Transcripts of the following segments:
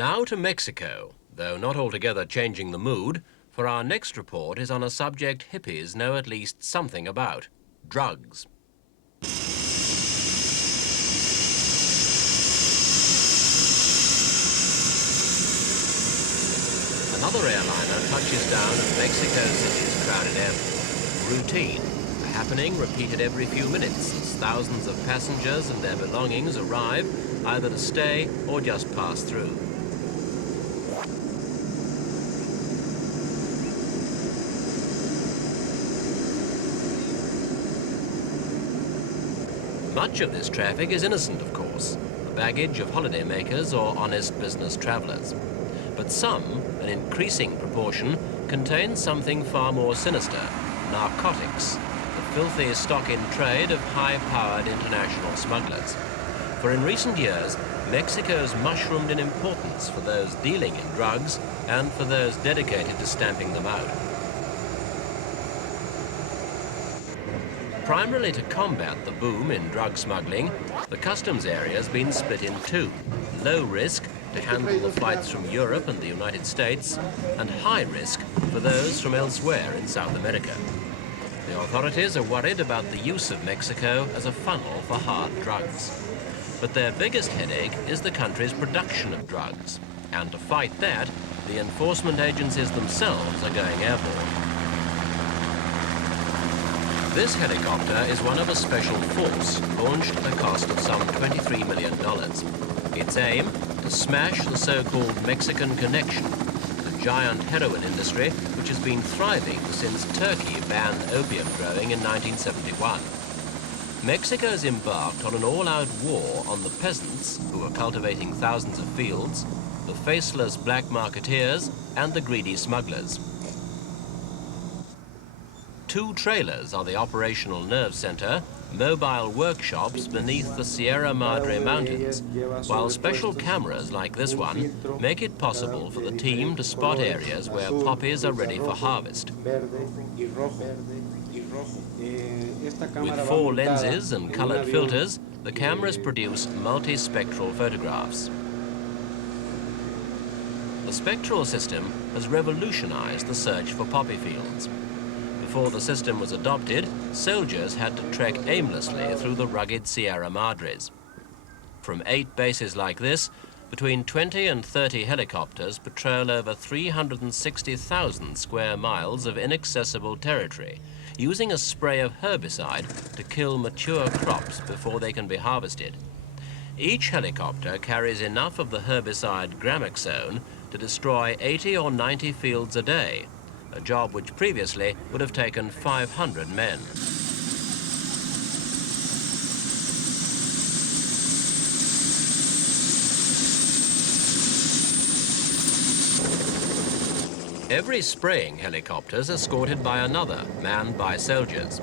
Now to Mexico, though not altogether changing the mood, for our next report is on a subject hippies know at least something about: drugs. Another airliner touches down at Mexico City's crowded airport. Routine, a happening repeated every few minutes as thousands of passengers and their belongings arrive, either to stay or just pass through. Much of this traffic is innocent, of course, the baggage of holidaymakers or honest business travelers. But some, an increasing proportion, contain something far more sinister: narcotics, the filthy stock in trade of high-powered international smugglers. For in recent years, Mexico's mushroomed in importance for those dealing in drugs and for those dedicated to stamping them out. Primarily to combat the boom in drug smuggling, the customs area has been split in two: low risk, to handle the flights from Europe and the United States, and high risk for those from elsewhere in South America. The authorities are worried about the use of Mexico as a funnel for hard drugs. But their biggest headache is the country's production of drugs. And to fight that, the enforcement agencies themselves are going airborne. This helicopter is one of a special force launched at a cost of some $23 million. Its aim, to smash the so-called Mexican connection, the giant heroin industry which has been thriving since Turkey banned opium growing in 1971. Mexico's embarked on an all-out war on the peasants who are cultivating thousands of fields, the faceless black marketeers, and the greedy smugglers. 2 trailers are the operational nerve center, mobile workshops beneath the Sierra Madre Mountains, while special cameras like this one make it possible for the team to spot areas where poppies are ready for harvest. With 4 lenses and colored filters, the cameras produce multispectral photographs. The spectral system has revolutionized the search for poppy fields. Before the system was adopted, soldiers had to trek aimlessly through the rugged Sierra Madres. From 8 bases like this, between 20 and 30 helicopters patrol over 360,000 square miles of inaccessible territory, using a spray of herbicide to kill mature crops before they can be harvested. Each helicopter carries enough of the herbicide gramoxone to destroy 80 or 90 fields a day, a job which previously would have taken 500 men. Every spraying helicopter is escorted by another, manned by soldiers.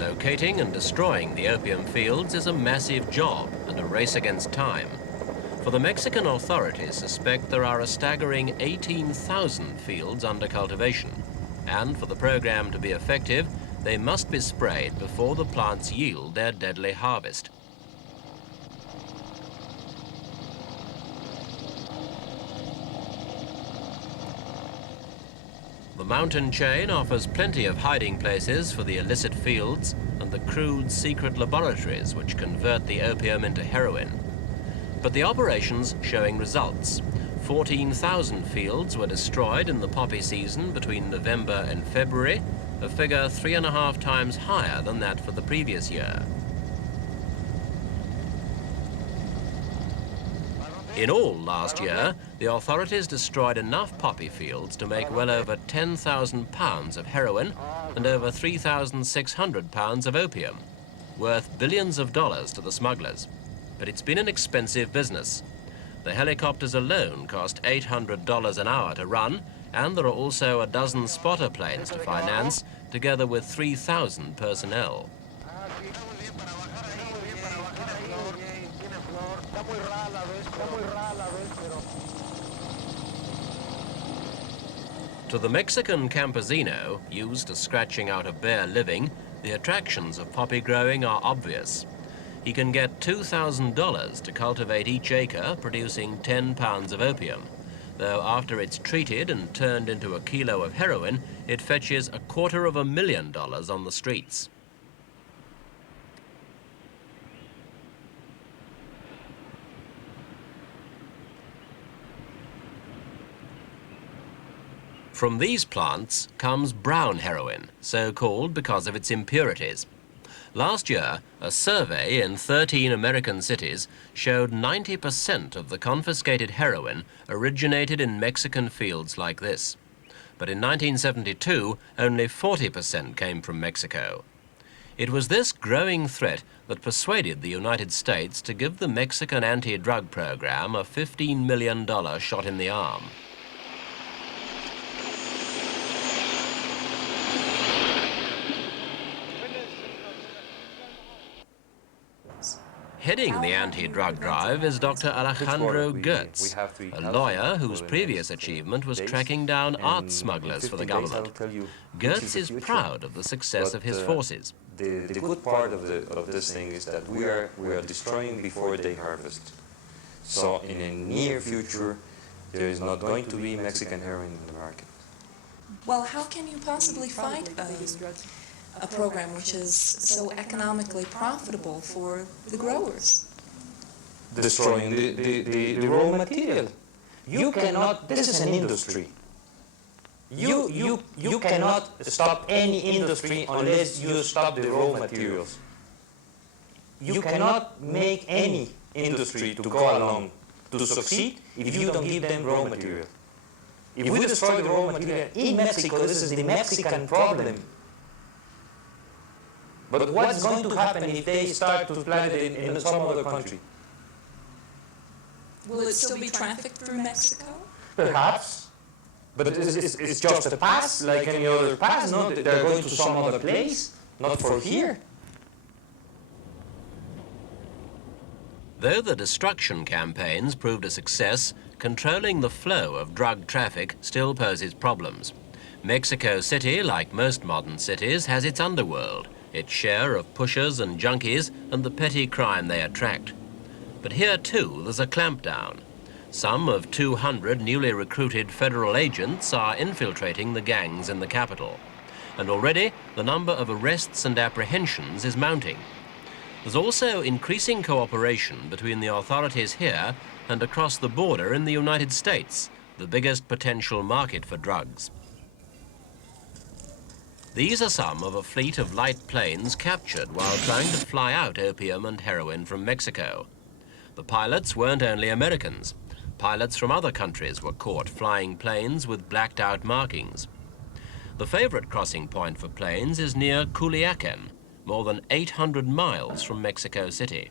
Locating and destroying the opium fields is a massive job and a race against time. For the Mexican authorities suspect there are a staggering 18,000 fields under cultivation, and for the program to be effective, they must be sprayed before the plants yield their deadly harvest. The mountain chain offers plenty of hiding places for the illicit fields and the crude secret laboratories which convert the opium into heroin. But the operation's showing results. 14,000 fields were destroyed in the poppy season between November and February, a figure 3.5 times higher than that for the previous year. In all last year, the authorities destroyed enough poppy fields to make well over 10,000 pounds of heroin and over 3,600 pounds of opium, worth billions of dollars to the smugglers. But it's been an expensive business. The helicopters alone cost $800 an hour to run, and there are also a dozen spotter planes to finance, together with 3,000 personnel. To the Mexican campesino, used to scratching out a bare living, the attractions of poppy growing are obvious. He can get $2,000 to cultivate each acre, producing 10 pounds of opium, though after it's treated and turned into a kilo of heroin, it fetches $250,000 on the streets. From these plants comes brown heroin, so called because of its impurities. Last year, a survey in 13 American cities showed 90% of the confiscated heroin originated in Mexican fields like this. But in 1972, only 40% came from Mexico. It was this growing threat that persuaded the United States to give the Mexican anti-drug program a $15 million shot in the arm. Heading the anti-drug drive is Dr. Alejandro Goetz, a lawyer whose previous achievement was tracking down art smugglers for the government. Goetz is proud of the success of his forces. The good part of this thing is that we are destroying before they harvest. So in a near future, there is not going to be Mexican heroin in the market. Well, how can you possibly fight a program which is so economically profitable for the growers? Destroying the raw material. You cannot, this is an industry. You cannot stop any industry unless you stop the raw materials. You cannot make any industry to go along to succeed if you don't give them raw material. If we destroy the raw material in Mexico, this is the Mexican problem. But what's going to happen if they start to plant it in some other country? Will it still be trafficked through Mexico? Perhaps. But it's just a pass, like any other pass, no? They're going to some other place, not for here. Though the destruction campaigns proved a success, controlling the flow of drug traffic still poses problems. Mexico City, like most modern cities, has its underworld, its share of pushers and junkies, and the petty crime they attract. But here, too, there's a clampdown. Some of 200 newly recruited federal agents are infiltrating the gangs in the capital. And already, the number of arrests and apprehensions is mounting. There's also increasing cooperation between the authorities here and across the border in the United States, the biggest potential market for drugs. These are some of a fleet of light planes captured while trying to fly out opium and heroin from Mexico. The pilots weren't only Americans. Pilots from other countries were caught flying planes with blacked out markings. The favorite crossing point for planes is near Culiacan, more than 800 miles from Mexico City.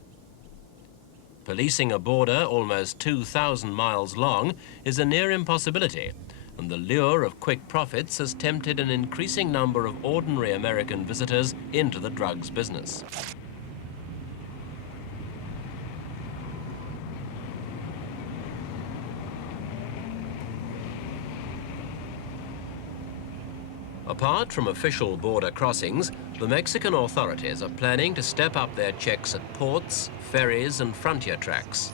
Policing a border almost 2,000 miles long is a near impossibility, and the lure of quick profits has tempted an increasing number of ordinary American visitors into the drugs business. Apart from official border crossings, the Mexican authorities are planning to step up their checks at ports, ferries and frontier tracks.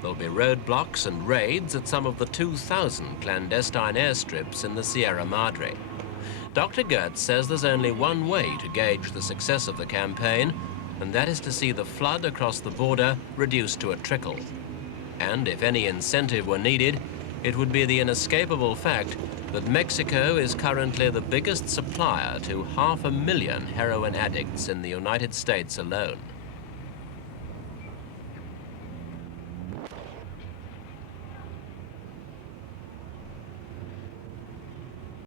There'll be roadblocks and raids at some of the 2,000 clandestine airstrips in the Sierra Madre. Dr. Goetz says there's only one way to gauge the success of the campaign, and that is to see the flood across the border reduced to a trickle. And if any incentive were needed, it would be the inescapable fact that Mexico is currently the biggest supplier to 500,000 heroin addicts in the United States alone.